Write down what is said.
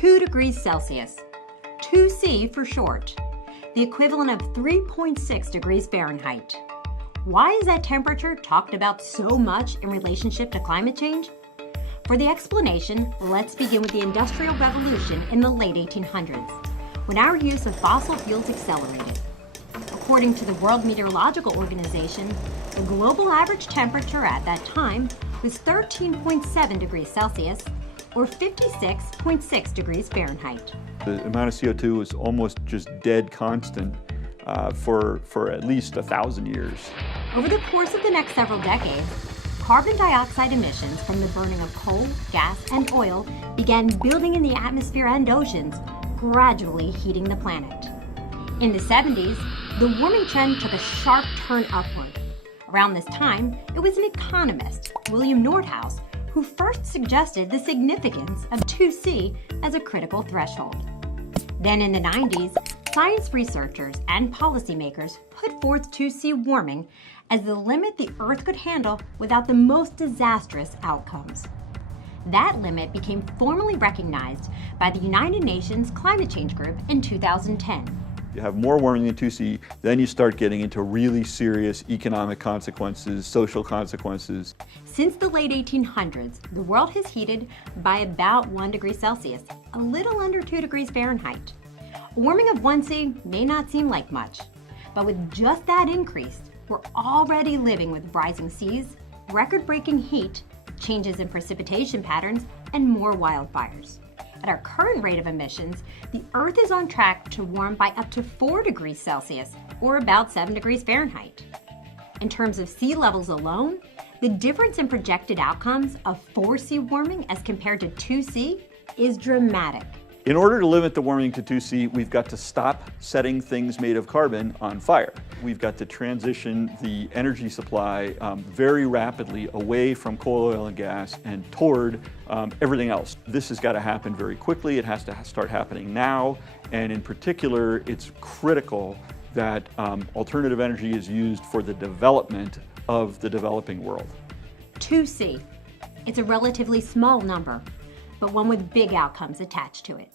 2 degrees Celsius, 2C for short, the equivalent of 3.6 degrees Fahrenheit. Why is that temperature talked about so much in relationship to climate change? For the explanation, let's begin with the Industrial Revolution in the late 1800s, when our use of fossil fuels accelerated. According to the World Meteorological Organization, the global average temperature at that time was 13.7 degrees Celsius, or 56.6 degrees Fahrenheit. The amount of CO2 is almost just dead constant for at least 1,000 years. Over the course of the next several decades, carbon dioxide emissions from the burning of coal, gas, and oil began building in the atmosphere and oceans, gradually heating the planet. In the 70s, the warming trend took a sharp turn upward. Around this time, it was an economist, William Nordhaus, who first suggested the significance of 2C as a critical threshold. Then in the 90s, science researchers and policymakers put forth 2C warming as the limit the Earth could handle without the most disastrous outcomes. That limit became formally recognized by the United Nations Climate Change Group in 2010. You have more warming than 2C, then you start getting into really serious economic consequences, social consequences. Since the late 1800s, the world has heated by about 1 degree Celsius, a little under 2 degrees Fahrenheit. A warming of 1C may not seem like much, but with just that increase, we're already living with rising seas, record-breaking heat, changes in precipitation patterns, and more wildfires. At our current rate of emissions, the Earth is on track to warm by up to 4 degrees Celsius, or about 7 degrees Fahrenheit. In terms of sea levels alone, the difference in projected outcomes of 4C warming as compared to 2C is dramatic. In order to limit the warming to 2C, we've got to stop setting things made of carbon on fire. We've got to transition the energy supply very rapidly away from coal, oil, and gas and toward everything else. This has got to happen very quickly. It has to start happening now. And in particular, it's critical that alternative energy is used for the development of the developing world. 2C. It's a relatively small number, but one with big outcomes attached to it.